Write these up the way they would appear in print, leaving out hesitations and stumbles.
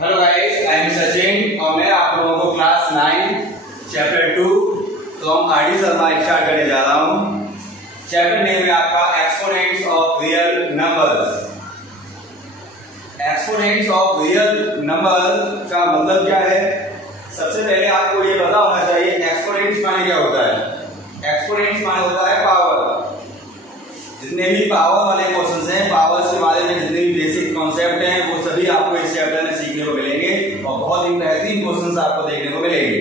Hello guys, I am Sachin और मैं आप लोगों को class 9 chapter 2 from R D Sharma start करने जा रहा हूँ। चैप्टर नेम है आपका exponents of real numbers. Exponents of real number का मतलब क्या है? सबसे पहले आपको ये पता होना चाहिए एक्सपोनेंट्स माने क्या होता है। एक्सपोनेंट्स माने होता है पावर। जितने भी पावर वाले क्वेश्चंस हैं, पावर्स के बारे में जितने भी बेसिक कॉन्सेप्ट हैं, वो सभी आपको इस चैप्टर में सीखने को मिलेंगे और बहुत ही बेहतरीन क्वेश्चंस आपको देखने को मिलेंगे।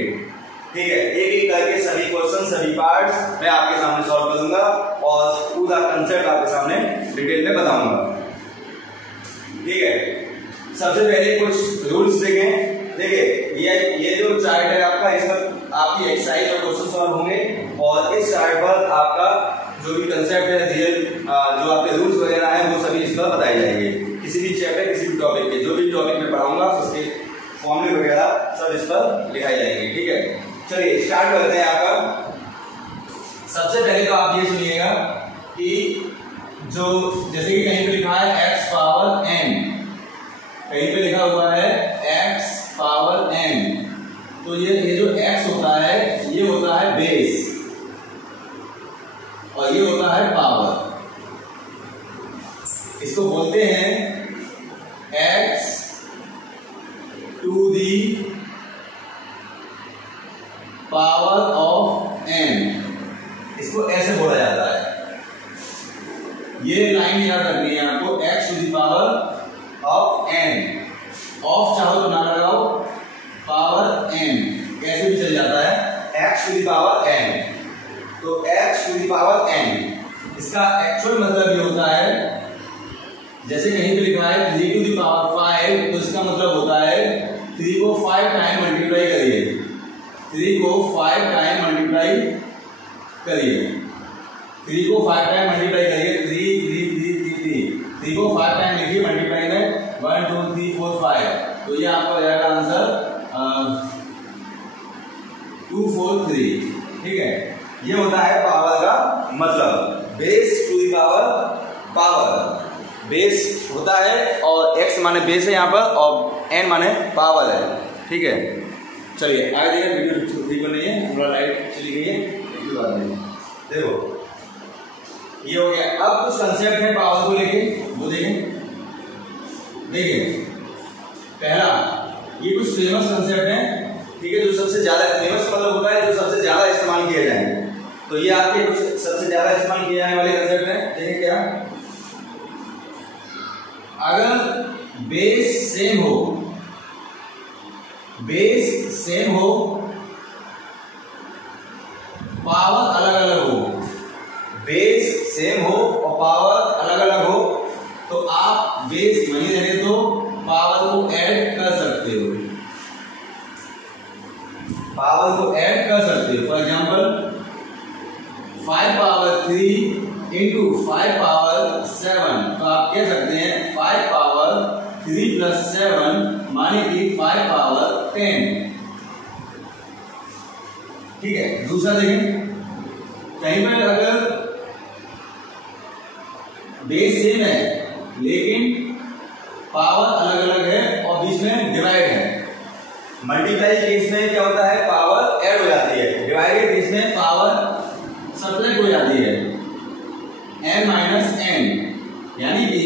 ठीक है, एक एक करके सभी क्वेश्चन, सभी पार्ट्स मैं आपके सामने सॉल्व करूंगा और पूरा कंसेप्ट आपके सामने डिटेल में बताऊंगा। ठीक है, सबसे पहले कुछ रूल्स देखें। देखिए, ये जो चार्ट है आपका, इस पर आपकी एक्सरसाइज और क्वेश्चन सॉल्व होंगे और इस चार्ट पर आपका जो भी कंसेप्ट है, रियल जो आपके रूल्स वगैरह हैं, वो सभी इस पर बताए जाएंगे। किसी भी चैप्टर, किसी भी टॉपिक के, जो भी टॉपिक में पढ़ाऊंगा उसके फॉर्मूले वगैरह सब इस पर लिखाए जाएंगे। ठीक है, चलिए स्टार्ट करते हैं। आपका सबसे पहले तो आप ये सुनिएगा कि जो जैसे कि कहीं पे लिखा है x पावर n, कहीं पे लिखा हुआ है x पावर n, तो ये जो x होता है ये होता है बेस और ये होता है पावर। इसको बोलते हैं x to the power of n। इसको ऐसे बोला जाता है। ये लाइन याद रखनी है आपको, x to the power of n। ऑफ चाहो तो ना लगाओ, पावर n कैसे भी चल जाता है, x to the power n। तो x to the power n, इसका एक्चुअल मतलब ये होता है, जैसे कहीं पे लिखा है 3 टू दी पावर 5, तो इसका मतलब होता है 3 को 5 टाइम मल्टीप्लाई करिए। 3 को 5 टाइम मल्टीप्लाई करिए। 3 को 5 टाइम मल्टीप्लाई करिए। 3 को 5 टाइम लिखिए मल्टीप्लाई में, 1 2 3 4 5, तो ये आपका हो जाएगा आंसर 243। ठीक है, ये होता है पावर का मतलब, base to the power power. Base होता है और x माने बेस है यहाँ पर और n माने पावर है। ठीक है, चलिए आगे देखिए। वीडियो ठीक बन रही है, हमारा लाइट चली गई है, देखो ये हो गया। अब कुछ कंसेप्ट है पावर को लेके, वो देखें। देखिए पहला, ये कुछ फेमस कंसेप्ट है। ठीक है, जो सबसे ज्यादा फेमस मतलब होता है जो सबसे ज्यादा इस्तेमाल किए जाएंगे। तो ये आपके कुछ सबसे ज्यादा इस्तेमाल किए जाने वाले कंसेप्ट हैं। देखिए क्या, अगर बेस सेम हो, बेस सेम हो, पावर अलग अलग हो, बेस सेम हो और पावर अलग अलग हो, तो आप बेस वही रहे तो पावर को ऐड कर सकते हो। पावर को ऐड कर सकते हो। For example 5 power 3 into 5 power 7, तो आप कह सकते हैं 5 पावर 3 प्लस 7 माने कि 5 पावर 10। ठीक है, दूसरा देखें, कहीं पर अगर बेस सेम है लेकिन पावर अलग अलग है और बीच में डिवाइड है। मल्टीप्लाई केस में क्या होता है, पावर ऐड हो जाती है। डिवाइडेड केस में पावर सब्ट्रैक्ट हो जाती है, n माइनस n, यानी कि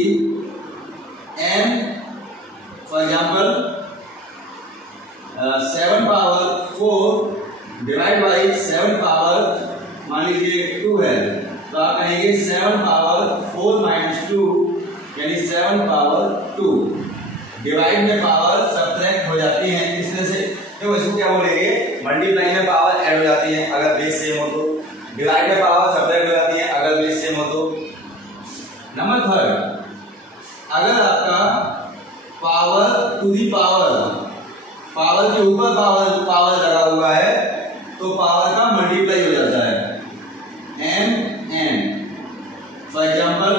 n for example 7 power 4 divide by 7 power मान लीजिए 2 है, तो आप कहेंगे 7 पावर 4 माइनस 2 यानी 7 पावर 2। डिवाइड में पावर सब्ट्रैक्ट हो जाती है इस तरह से। तो इसको क्या बोलेंगे, मल्टीप्लाई में पावर ऐड हो जाती है अगर बेस सेम हो तो, डिवाइड में पावर सब्ट्रैक्ट हो जाती है अगर बेस सेम हो तो। नंबर 3, अगर आपका power to the power, power के ऊपर पावर लगा हुआ है, तो पावर का मल्टीप्लाई हो जाता है, n। फॉर एग्जाम्पल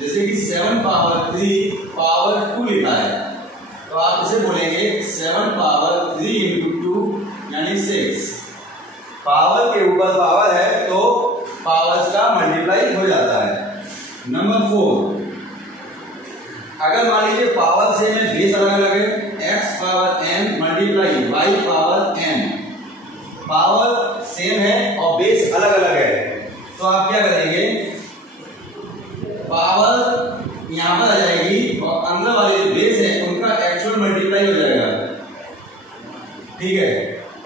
जैसे कि 7 पावर 3 पावर 2 लिखा है, तो आप इसे बोलेंगे 7 पावर 3 इंटू 2 यानी 6। पावर के ऊपर पावर है तो पावर्स का मल्टीप्लाई हो जाता है। नंबर 4, अगर मान लीजिए पावर से में बेस अलग अलग है, x power multiply y power m, power same है और बेस अलग अलग है, तो आप क्या करेंगे, पावर यहां पर आ जाएगी और अंदर वाले जो बेस है उनका एक्चुअल मल्टीप्लाई हो जाएगा। ठीक है,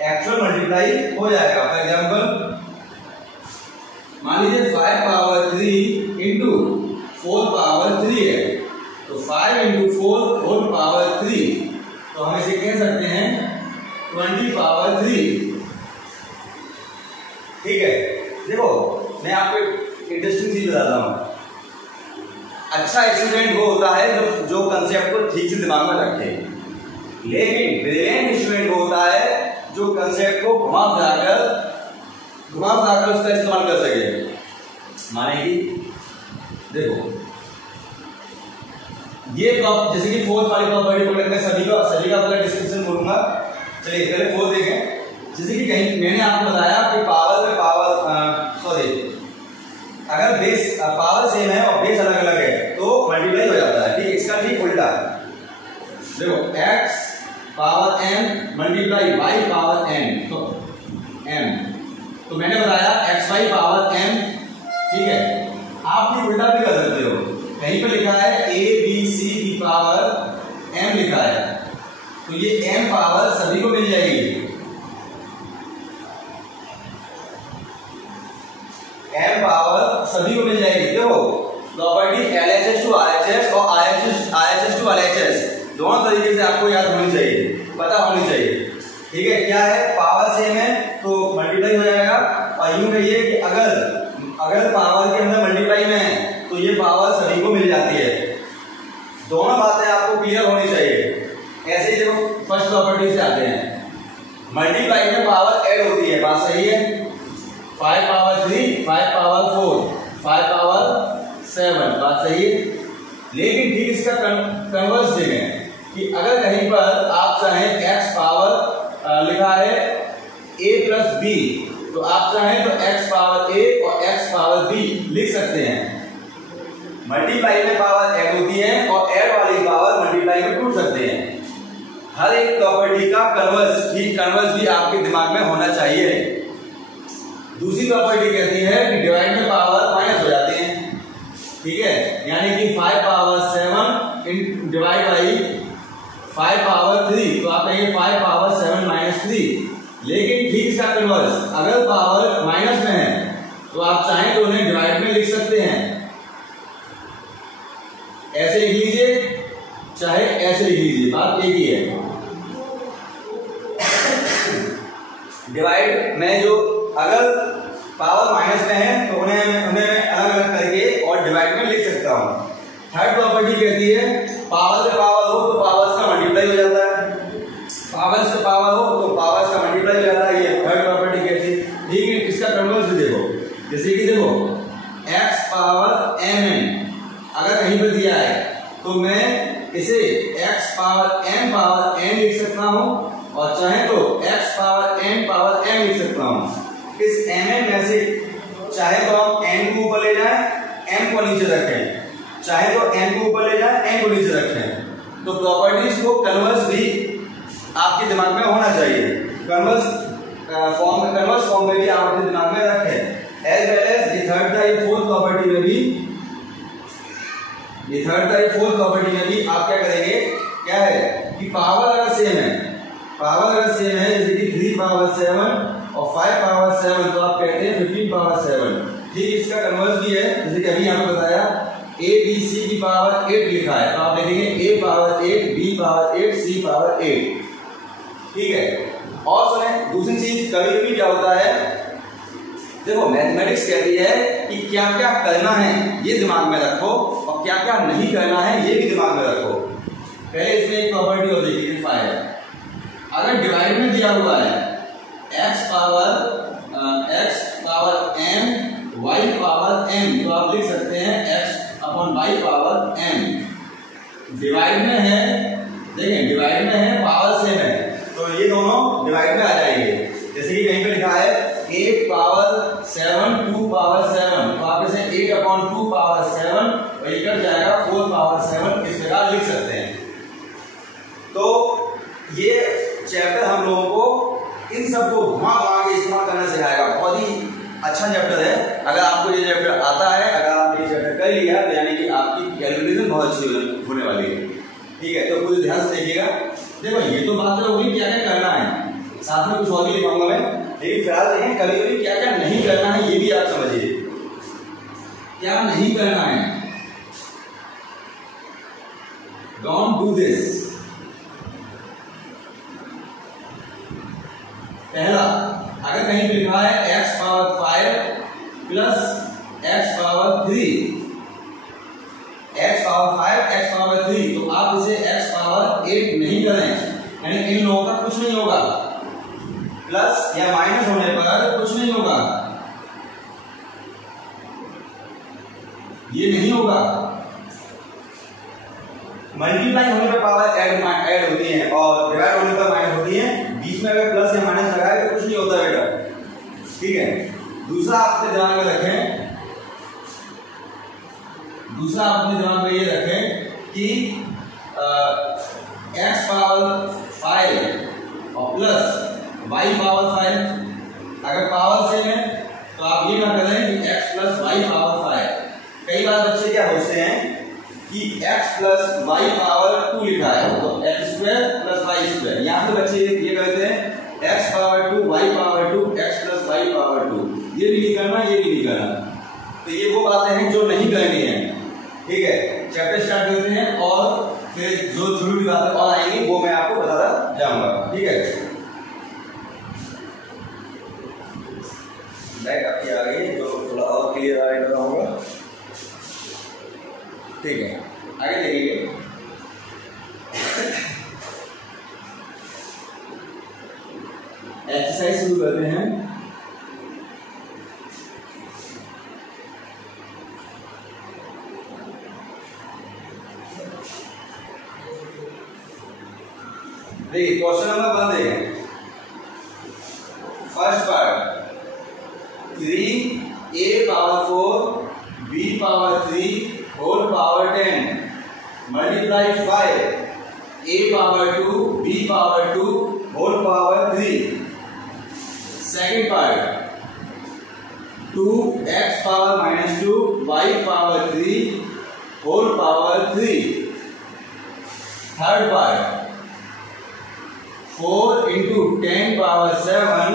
एक्चुअल मल्टीप्लाई हो जाएगा। फॉर एग्जांपल मान लीजिए 5 पावर 3 इंटू 4 पावर 3 है, तो 5 इंटू 4 होल पावर 3, तो हम इसे कह सकते हैं 20 पावर 3। ठीक है, देखो मैं आपको इंटरेस्टिंग चीज बताता हूं। अच्छा स्टूडेंट वो होता है जो कंसेप्ट को ठीक से दिमाग में रखे, लेकिन ब्रिलियंट स्टूडेंट वो होता है जो कंसेप्ट को घुमा फिराकर उसका इस्तेमाल कर सके। मानेगी, देखो ये जैसे कि फोर्थ वाली प्रॉपर्टी पकड़ में सभी का पूरा डिस्क्रिप्शन बोलूंगा। चलिए पहले फोर्थ देखें। जैसे कि कहीं मैंने आपको बताया कि पावर में अगर बेस पावर सेम है और बेस अलग अलग है तो मल्टीप्लाई हो जाता है। ठीक, इसका ठीक उल्टा देखो, x power m multiply y power m, तो m, तो मैंने बताया xy पावर m। ठीक है, आप भी उल्टा भी कर सकते हो। कहीं पे लिखा है a b c की पावर m लिखा है, तो ये m पावर सभी को मिल जाएगी। m पावर सभी को मिल जाएगी। देखो प्रॉपर्टी LHS टू RHS और RHS टू LHS दोनों तरीके से आपको याद होनी चाहिए, पता होनी चाहिए। ठीक है, क्या है, पावर सेम है तो मल्टीप्लाई हो जाएगा, और यूं कहिए कि अगर पावर के अंदर मल्टीप्लाई में है तो ये पावर सभी को मिल जाती है। दोनों बातें आपको क्लियर होनी चाहिए। ऐसे ही देखो फर्स्ट प्रॉपर्टी से आते हैं, मल्टीप्लाई में पावर ऐड होती है, बात सही है। 5 पावर 3, 5 पावर 4, 5 पावर 7, बात सही है। लेकिन ठीक इसका कन्वर्स देखें कि अगर कहीं पर आप चाहें x पावर लिखा है a प्लस b, तो आप चाहें तो x पावर a और x पावर b लिख सकते हैं। मल्टीप्लाई में पावर ऐड होती है और ऐड वाली पावर मल्टीप्लाई में टूट सकते हैं। हर एक प्रॉपर्टी का कन्वर्स भी आपके दिमाग में होना चाहिए। दूसरी प्रॉपर्टी कहती है कि डिवाइड में पावर माइनस हो जाती है। ठीक है, यानी कि 5 पावर 7 डिवाइड बाई 5 पावर 3, तो आप कहेंगे 5 पावर 7 माइनस 3। लेकिन ठीक इसका कन्वर्स, अगर पावर माइनस में है तो आप चाहें तो उन्हें डिवाइड में लिख सकते हैं। ऐसे लिख लीजिए चाहे ऐसे लिख लीजिए, बात एक ही है। डिवाइड में जो अगर पावर माइनस में है तो उन्हें अलग अलग करके और डिवाइड में लिख सकता हूं। थर्ड प्रॉपर्टी कहती है पावर से पावर हो तो पावर्स का मल्टीप्लाई हो जाता है, पावर से पावर हो तो पावर्स का मल्टीप्लाई हो जाता है। ये थर्ड प्रॉपर्टी कहती है। ठीक है, इसका कन्वर्स भी देखो, जैसे कि देखो x पावर m अगर कहीं पर दिया है तो मैं इसे x पावर m लिख सकता हूं, और चाहे तो x पावर m लिख सकता हूं। इस m में से चाहे तो हम n को ऊपर ले जाएं, m को नीचे रखें, चाहे तो n को ऊपर ले जाएं, n को नीचे रखें। तो प्रॉपर्टीज को कन्वर्स भी आपके दिमाग में होना चाहिए। कन्वर्स फॉर्म में भी आप अपने दिमाग में रखें। As well as third type fourth property में भी आप क्या करेंगे, क्या है कि पावर अगर सेम है, जैसे कि 3 पावर 7 और 5 पावर 7, तो आप कहते हैं 15 पावर 7। ठीक, इसका कन्वर्स भी है, जैसे कि अभी आपको बताया a b c की पावर 8 लिखा है, तो आप लिखेंगे a power 8, b power 8, c power 8। ठीक है, और सुने दूसरी चीज, कभी कभी क्या होता है, देखो मैथमेटिक्स कहती है कि क्या क्या करना है ये दिमाग में रखो और क्या क्या नहीं करना है ये भी दिमाग में रखो। पहले इसमें एक प्रॉपर्टी होती है कि अगर डिवाइड में दिया हुआ है x power m y power m, तो आप लिख सकते हैं x upon y power m। Divide में है, देखें डिवाइड में है, पावर सेम है, तो ये दोनों डिवाइड में आ जाएंगे। जैसे कि कहीं पे लिखा है 8 पावर 7 2 पावर 7, तो आप इसे 8 अपॉन 2 पावर 7 और ये कट जाएगा 4 पावर 7, इस प्रकार लिख सकते हैं। तो ये चैप्टर हम लोगों को इन सबको घुमा घुमा के इस्तेमाल करना सिखाएगा। बहुत ही अच्छा चैप्टर है। अगर आपको ये चैप्टर आता है, अगर आप ये चैप्टर कर लिया तो यानी कि आपकी कैलकुलेशन बहुत अच्छी होने वाली है। ठीक है, तो पूरे ध्यान से देखिएगा। देखो ये तो बात होगी क्या क्या करना है, साथ में कुछ और भी लिखाऊंगा मैं, लेकिन फिलहाल देखें कभी कभी क्या क्या नहीं करना है ये भी आप समझिए। क्या नहीं करना है, डोंट डू दिस। पहला, अगर कहीं पे लिखा है x power 5 plus x power 3, x power 5 x power 3, तो आप इसे x पावर 8 नहीं करें, यानी इन लोगों का कुछ नहीं होगा। प्लस या माइनस होने पर कुछ नहीं होगा, ये नहीं होगा। मल्टीप्लाई होने पर पावर ऐड होती है और डिवाइड होने पर माइनस होती है। बीच में अगर प्लस या माइनस लगाए तो कुछ नहीं होता बेटा। ठीक है, दूसरा आप अपने दिमाग में रखें, दूसरा आप अपने दिमाग में ये रखें कि x पावर 5 और प्लस y पावर 5, अगर पावर सेम है तो आप ये ना करें कि x प्लस y पावर 5। कई बार बच्चे क्या सोचते हैं कि x प्लस y पावर 2 लिखा है तो x square plus y square, यहाँ पे बच्चे ये कहते हैं x power 2 y power 2 x plus y power 2। ये भी नहीं करना, ये भी नहीं करना। तो ये वो बातें हैं जो नहीं करनी है। ठीक है, चैप्टर स्टार्ट करते हैं और फिर जो जरूरी बातें और आएंगी वो मैं आपको बताता जाऊंगा। ठीक है, लाइट आपकी आ गई जो थोड़ा और क्लियर आ रहा होगा। ठीक है, आगे देखेंगे। एक्सरसाइज शुरू करते हैं। देखिए क्वेश्चन नंबर 1 देखें। First part 3a power 4 b power 3 whole power 10 multiply 5 a power 2 b power 2 whole power 3। Second part 2x power minus 2 y power 3 whole power 3। Third part 4 into 10 power 7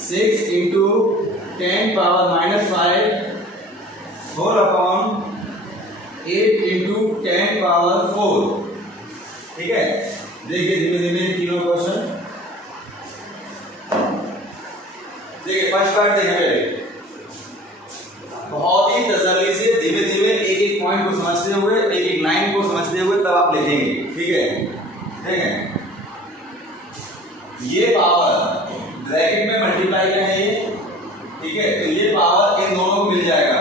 6 into 10 power minus 5 whole upon 8 into 10 power 4। ठीक है, देखिए धीमे धीमे तीनों question. देखिए first part देखें पहले, बहुत ही तसल्ली से धीमे धीमे एक एक पॉइंट को समझते हुए, एक एक लाइन को समझते हुए तब आप लिखेंगे। ठीक है, देखें ये पावर ब्रैकेट में मल्टीप्लाई का है ये। ठीक है, तो ये पावर इन दोनों को मिल जाएगा।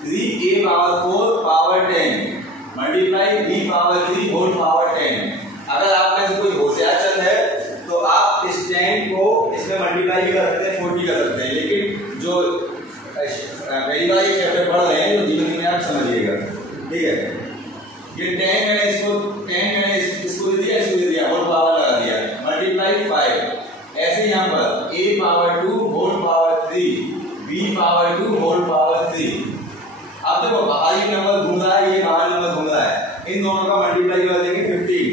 3a power 4 power 10 multiply b power 3 whole power 10। अगर आप में से कोई होशियार चंद है तो आप इस 10 को इसमें मल्टीप्लाई भी कर सकते हैं, 40 कर सकते हैं, लेकिन जो पहली बार ये चैप्टर पढ़ रहे हैं तो धीमे धीमे आप समझिएगा। ठीक है, ये 10 मैंने इसको दे दिया, इसको दे दिया, होल पावर लगा दिया, मल्टीप्लाई 5। ऐसे यहाँ पर a power 2 whole power 3 b power 2 whole power 3। अब देखो बाहरी नंबर घूम रहा है, ये बाहरी नंबर घूम रहा है, इन दोनों का मल्टीप्लाई कर देंगे 15।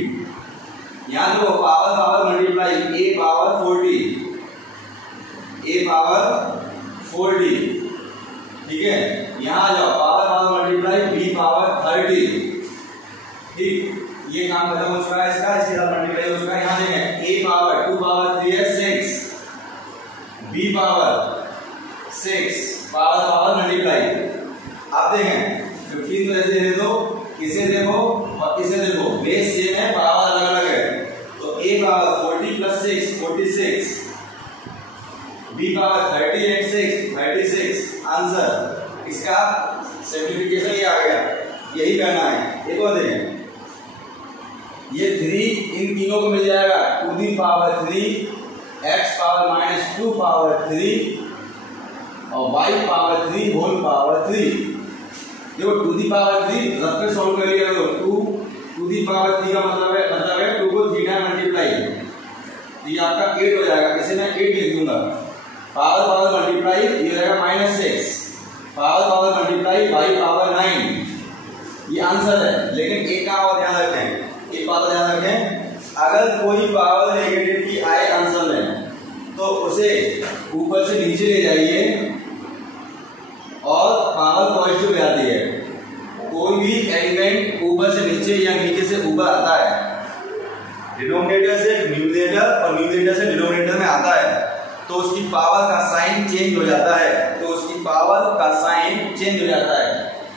यहाँ देखो power power multiply a power 40, a power 40। ठीक है, यहाँ आ जाओ power power multiply b power 30। ठीक, ये काम खत्म हो चुका है इसका, इसके साथ मल्टीप्लाई हो चुका है। यहाँ देखें a पावर 2 पावर 3 है 6, b power 6, power power multiply. आप देखें 15 तो ऐसे दे दो, इसे देखो और इसे देखो, बेस सेम है, पावर अलग अलग है। तो a power 40 plus 6 46, b power 30 and 6 36। Answer इसका सिंप्लीफिकेशन ये आ गया, यही करना है। एक और देखें, ये 3 इन तीनों को मिल जाएगा 2 the power 3 x power minus 2 power 3 और y पावर 3 होल पावर 3। देखो 2 दी पावर 3 रफ पे सॉल्व कर लिया करो। 2 टू दी पावर 3 का मतलब है लिखूंगा, पावर पावर मल्टीप्लाई ये रहेगा -6, power power multiply y power 9, ये आंसर है। लेकिन एक काम और ध्यान रखें, एक बात ध्यान रखें, अगर कोई पावर नेगेटिव की आए आंसर में तो उसे ऊपर से नीचे ले जाइए और पावर पॉजिटिव ले आती है। कोई भी एलिमेंट ऊपर से नीचे या नीचे से ऊपर आता है, डिनोमिनेटर से न्यूमरेटर और न्यूमरेटर से डिनोमिनेटर में आता है, तो उसकी पावर का साइन चेंज हो जाता है, तो उसकी पावर का साइन चेंज हो जाता है,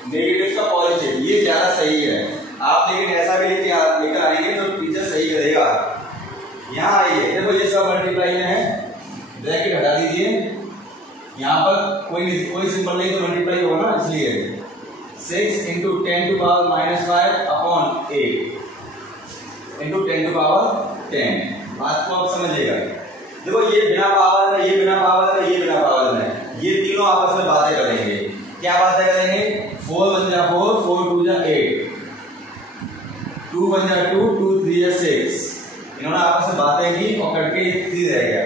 नेगेटिव का पॉजिटिव। ये ज्यादा सही है। आप लेकिन ऐसा भी लेकर आएंगे तो टीचर सही करेगा। यहाँ आइए, देखो ये सब मल्टीप्लाई में है, ब्रैकेट हटा दीजिए, यहाँ पर कोई सिंबल नहीं तो मल्टीप्लाई होगा ना, इसलिए 6 into 10 to power -5 upon 8 into 10 to power 10। बात को आप समझिएगा। देखो ये बिना पावर में, ये बिना पावर में, ये बिना पावर में, ये तीनों आपस में बातें करेंगे। क्या बातें करेंगे? 4 1 जा 4, 4 2 जा 8, 2 1 जा 2, 2 3 जा 6। इन्होंने आपस में बातें की और कट के 3 रह गया।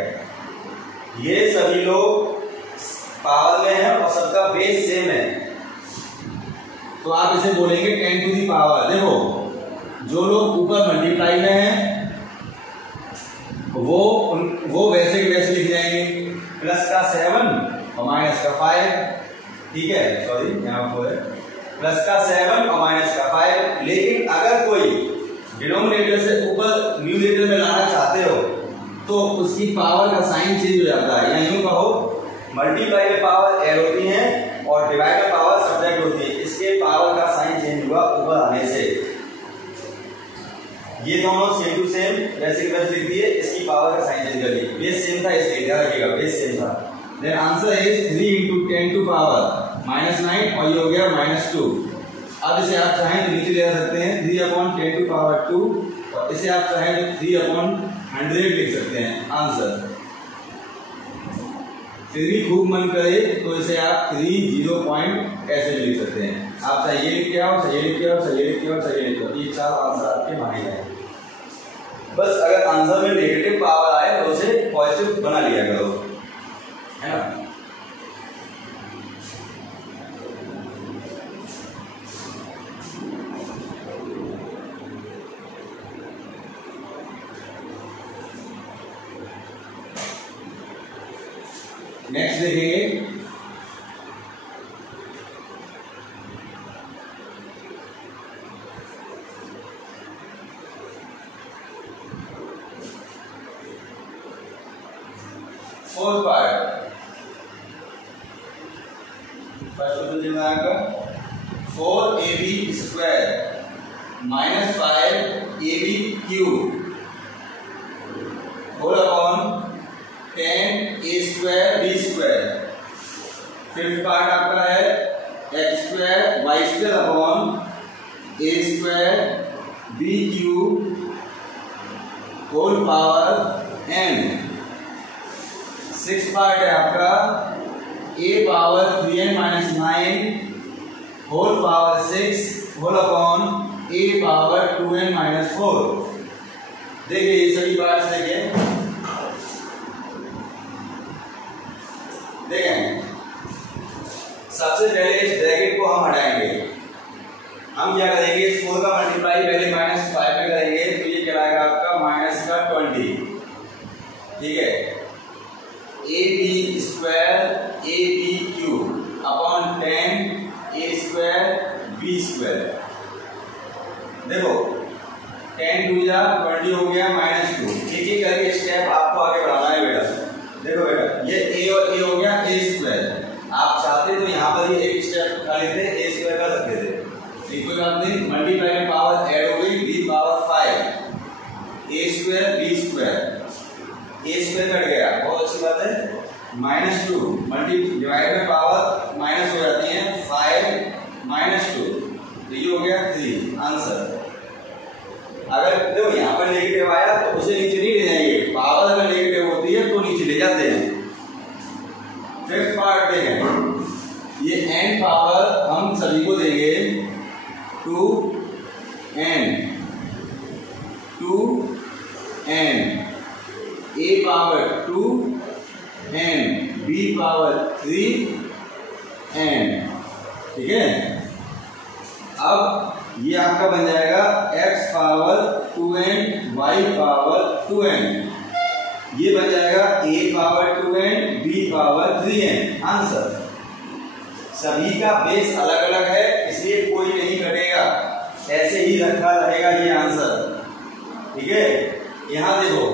ये सभी लोग पावर में है और सबका बेस सेम है, तो आप इसे बोलेंगे 10 टू दी पावर। देखो जो लोग ऊपर मल्टीप्लाई में हैं वो वैसे के वैसे लिख जाएंगे, प्लस का 7 और माइनस का 5, ठीक है, सॉरी यहाँ पर है प्लस का 7 और माइनस का 5। लेकिन अगर कोई डिनोमिनेटर से ऊपर न्यूमरेटर में लाना चाहते हो तो उसकी पावर का साइन चेंज हो जाता है। या यूं कहो, मल्टीप्लाई में पावर ऐड होती है और डिवाइड में पावर सब्ट्रैक्ट होती है, इसके पावर का साइन चेंज हुआ ऊपर आने से। ये दोनों सेम टू सेम वैसे लिख दिए, इसकी पावर का साइन चेंज कर दिए। बेस सेम था इसलिए ध्यान रखिएगा, बेस सेम था। Then answer is 3 into 10 to power -9 और ये हो गया -2। अब इसे आप चाहें तो नीचे ले जा सकते हैं, 3 अपॉन 10 टू पावर 2, और इसे आप चाहें तो 3 अपॉन 100 लिख सकते हैं आंसर। फिर भी खूब मन करे तो इसे आप 3 0 पॉइंट ऐसे भी लिख सकते हैं। आप चाहे ये लिख के आओ, चाहे ये लिख के आओ, चाहे ये लिख के आओ, चाहे ये लिख के आओ, ये 4 आंसर आपके माने जाए। बस अगर आंसर में नेगेटिव पावर आए तो उसे पॉजिटिव बना लिया करो, है ना। नेक्स्ट देखेंगे फोर्थ पार्ट। फर्स्ट क्वेश्चन जो आएगा 4ab square -5ab cube whole upon 10a square b square. Fifth part आपका है x square y square upon a square b cube whole power n। Six part है आपका a power 3n-9 whole power 6 whole upon a power 2n-4। देखिए ये सभी parts देखें, सबसे पहले इस ब्रैकेट को हम हटाएंगे। हम क्या करेंगे, इस 4 का मल्टीप्लाई पहले -5 में करेंगे तो ये क्या आएगा आपका -20, ठीक है। ab square ab cube upon 10a square b square. देखो 10 2 जा 20 हो गया -2। एक एक करके स्टेप आपको आगे बढ़ाना है बेटा। देखो बेटा ये a और a हो गया a स्क्वायर। आप चाहते तो यहाँ पर ये एक स्टेप उठा लेते, a स्क्वायर कर सकते थे, लेकिन कोई बात नहीं। मल्टीप्लाई में पावर ऐड हो गई, b power 5 a square b square, a square cut गया, बहुत अच्छी बात है। -2 डिवाइड में पावर माइनस हो जाती है 5 -2, तो ये हो गया 3 आंसर। अगर देखो यहाँ पर नेगेटिव आया तो उसे नीचे नहीं ले जाएंगे, पावर अगर नेगेटिव होती है तो नीचे ले जाते हैं। फिफ्थ पार्ट देखें, ये n पावर हम सभी को देंगे 2n a power 2 power 3n, ठीक है। अब ये आपका बन जाएगा x power 2n y power 2n, ये बन जाएगा a power 2n b power 3n। Answer सभी का बेस अलग अलग है इसलिए कोई नहीं घटेगा, ऐसे ही रखा रहेगा ये आंसर, ठीक है। यहां देखो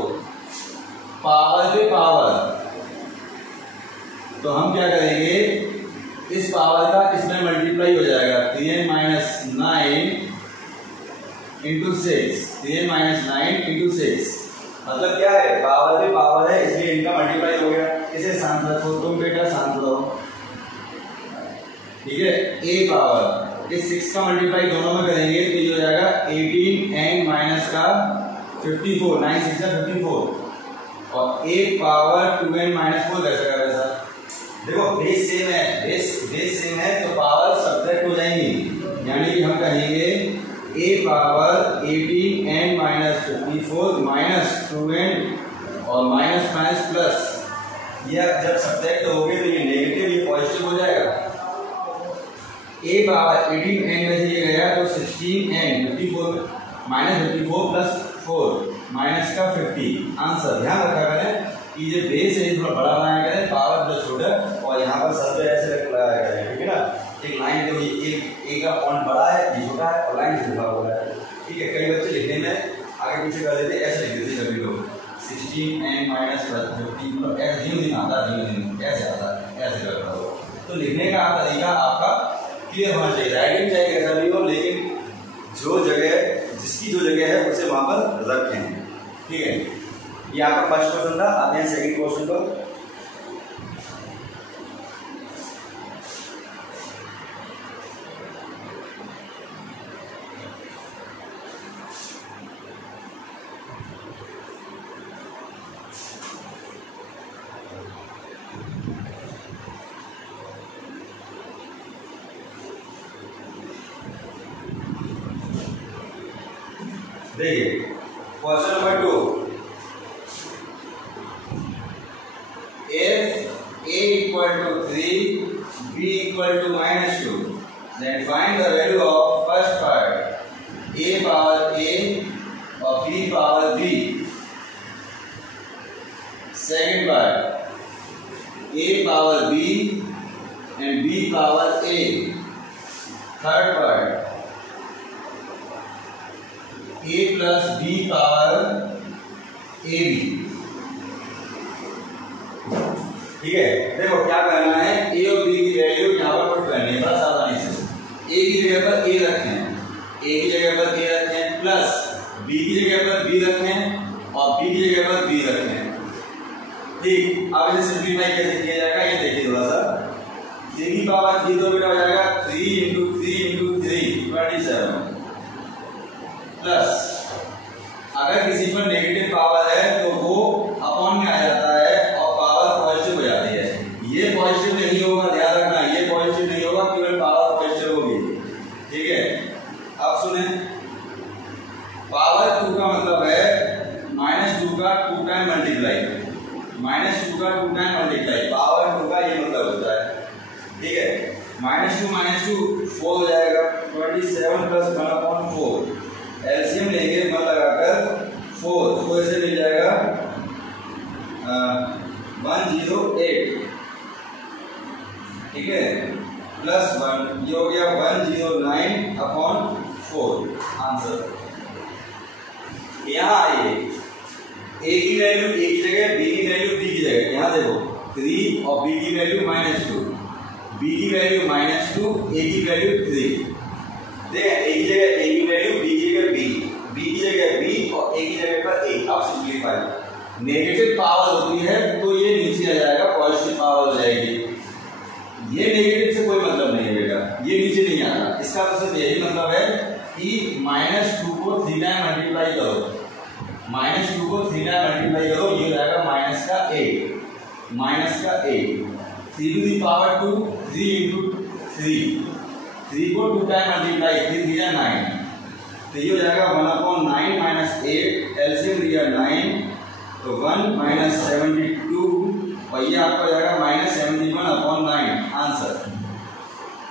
पावर पे पावर, तो हम क्या करेंगे, इस पावर का इसमें मल्टीप्लाई हो जाएगा 3n minus 9 into 6, 3n minus 9 into 6, मतलब क्या है, पावर पे पावर है इसलिए इनका मल्टीप्लाई हो गया। इसे शांत रखो तुम बेटा, शांत रहो, ठीक है। a पावर इस 6 का मल्टीप्लाई दोनों में करेंगे तो ये हो जाएगा 18n माइनस का 54, 9 6 का 54, और a पावर 2n माइनस 4 कैसे करेगा सर, देखो बेस सेम है, बेस सेम है तो पावर सब्ट्रैक्ट हो जाएंगी, यानी कि हम कहेंगे a power 18n minus 54 minus 2n और माइनस माइनस प्लस, ये जब सब्ट्रैक्ट होगे तो ये नेगेटिव ये पॉजिटिव हो जाएगा। a पावर 18n में से ये गया तो 16n 54 माइनस 54 प्लस 4 माइनस का 50। आंसर ध्यान रखा करें कि ये बेस है थोड़ा बड़ा बनाया करें, पावर जो छोटा, और यहाँ पर सब ऐसे लगाया करें, ठीक है ना। एक लाइन देखो ये एक का फॉन्ट बड़ा है ये छोटा है और लाइन से लिखा हुआ है, ठीक है। कई बच्चे लिखने में आगे पीछे कर देते, ऐसे लिख देते सभी लोग 16n माइनस 50, मतलब ऐसे धीमे धीमे आता है, धीमे धीमे ऐसे आता है, ऐसे करता हो। तो लिखने का तरीका आपका क्लियर होना चाहिए, राइटिंग चाहिए सभी को, लेकिन जो जगह जिसकी जो जगह है उसे वहां पर रखें, ठीक है। ये आपका फर्स्ट क्वेश्चन था। आते हैं सेकंड क्वेश्चन पर। देखिए question number 2, if a equal to 3, b equal to minus 2, then find the value of first part, a power a or b power b, second part, a power b and b power a, third part, a plus b power ab, ठीक है। देखो क्या करना है, a और b की value यहाँ पर पुट करनी है बस आसानी से। a की जगह पर a रखें, a की जगह पर a रखें, प्लस b की जगह पर b रखें और b की जगह पर b रखें, ठीक। अब इसे सिंप्लीफाई कैसे किया जाएगा ये देखिए थोड़ा सा। 3 की पावर 3 तो बेटा हो जाएगा 3 इंटू 3 इंटू 3 27, प्लस अगर किसी पर नेगेटिव पावर है तो वो अपॉन में आ जाता है और पावर पॉजिटिव हो जाती है। ये पॉजिटिव नहीं होगा, ध्यान रखना, ये पॉजिटिव नहीं होगा, केवल पावर पॉजिटिव होगी, ठीक है। अब सुने, पावर 2 का मतलब है -2 का 2 टाइम मल्टीप्लाई, -2 का 2 टाइम मल्टीप्लाई, पावर 2 का ये मतलब होता है, ठीक है। -2 4 हो जाएगा, 27 प्लस 1/4, एलसीएम लेंगे 1 लगाकर 4 तो ऐसे मिल जाएगा 108, ठीक है, प्लस 1 ये हो गया 109/4। आंसर यहाँ आइए, a की वैल्यू a की जगह, b की वैल्यू b की जगह, यहाँ देखो 3 और b की वैल्यू -2, b की वैल्यू -2, a की वैल्यू 3, देखिए a की जगह a की वैल्यू, b की जगह b की जगह b और a की जगह पर a। अब सिंप्लीफाई, नेगेटिव पावर होती है तो ये नीचे आ जाएगा, पॉजिटिव पावर हो जाएगी। ये नेगेटिव से कोई मतलब नहीं है बेटा, ये नीचे नहीं आ रहा, इसका तो सिर्फ यही मतलब है कि -2 को 3 टाइम मल्टीप्लाई करो, -2 को 3 टाइम मल्टीप्लाई करो, ये हो जाएगा -8, 3 टू दी पावर 2, 3 इंटू 3 को 2 टाइम मल्टीप्लाई, 3 3 जा 9, तो ये हो जाएगा 1/9 -8, एलसीएम लिया 9 तो 1 -72 और ये आपका हो जाएगा -71/9 आंसर।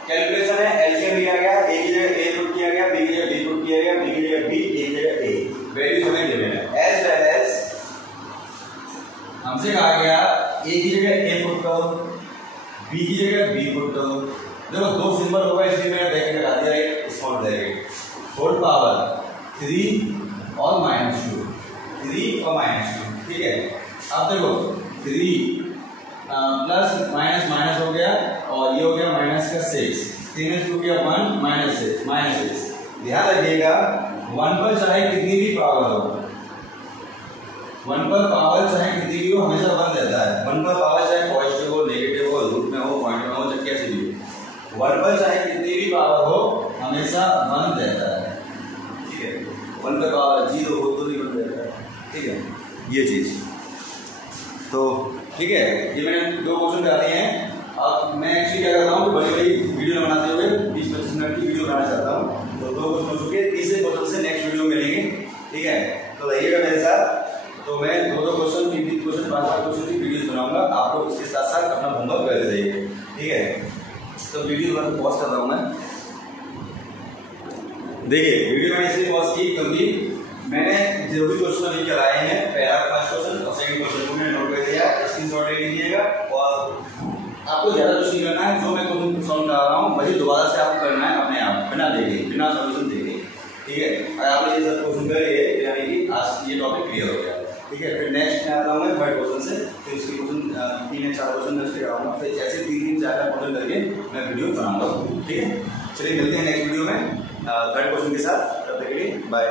कैलकुलेशन है, एलसीएम लिया गया, ए की जगह ए पुट किया गया, बी की जगह बी पुट किया गया, बी की जगह बी, ए की जगह ए, वैल्यूज हमें गिवन है। एज वेल एज हमसे कहा गया ए की जगह ए पुट करो, बी की जगह बी पुट करो। देखो दो सिंबल होगा इसलिए मैंने ब्रैकेट लगा दिया है स्मॉल ब्रैकेट, होल पावर 3 और -2, 3 और -2, ठीक है। अब देखो 3 प्लस माइनस माइनस हो गया और ये हो गया -6, 3 में 2 गया 1 -6। ध्यान रखिएगा 1 पर चाहे कितनी भी पावर हो, 1 पर पावर चाहे कितनी भी हो हमेशा 1 रहता है। 1 पर पावर चाहे पॉजिटिव हो, नेगेटिव हो, रूट में हो, पॉइंट में हो, चाहे कैसे भी हो, 1 पर चाहे कितनी भी पावर हो हमेशा 1 रहता है, ठीक है। 1 पर पावर 0 हो तो भी 1 रहता है, ठीक है, ये चीज। तो ठीक है, ये मैंने 2 क्वेश्चन करा दिए हैं। अब मैं एक्चुअली क्या कर रहा हूँ, बड़ी बड़ी वीडियो बनाते हुए 20-25 मिनट की वीडियो बनाना चाहता हूँ। तो 2 क्वेश्चन हो चुके, तीसरे क्वेश्चन से नेक्स्ट वीडियो मिलेंगे, ठीक है। तो रहिएगा मेरे साथ। तो मैं 2 क्वेश्चन, 3 क्वेश्चन, 5 क्वेश्चन की वीडियोस बनाऊंगा, आप लोग इसके साथ साथ अपना होमवर्क करते रहिए, ठीक है। तो वीडियो मैं पॉज कर रहा हूँ मैं। देखिए वीडियो मैंने इसलिए पॉज की क्योंकि मैंने जो भी क्वेश्चन अभी कराए हैं, पहला फर्स्ट क्वेश्चन और सेकंड क्वेश्चन को मैंने नोट कर दिया, स्क्रीनशॉट ले लीजिएगा। और आपको ज्यादा कुछ नहीं करना है, जो मैं क्वेश्चन सॉल्व करा रहा हूँ वही दोबारा से आपको करना है अपने आप, बिना देखे, बिना सॉल्यूशन देखे, ठीक है। अगर आपने ये सब क्वेश्चन कर लिए यानी कि आज ये टॉपिक क्लियर हो गया, ठीक है। फिर नेक्स्ट में आता हूँ मैं थर्ड क्वेश्चन से, फिर इसके क्वेश्चन 3 या 4 क्वेश्चन मैं कराऊंगा, फिर ऐसे 3-3, 4 क्वेश्चन करके मैं वीडियो बनाऊंगा, ठीक है। चलिए मिलते हैं नेक्स्ट वीडियो में थर्ड क्वेश्चन के साथ, तब तक के लिए बाय।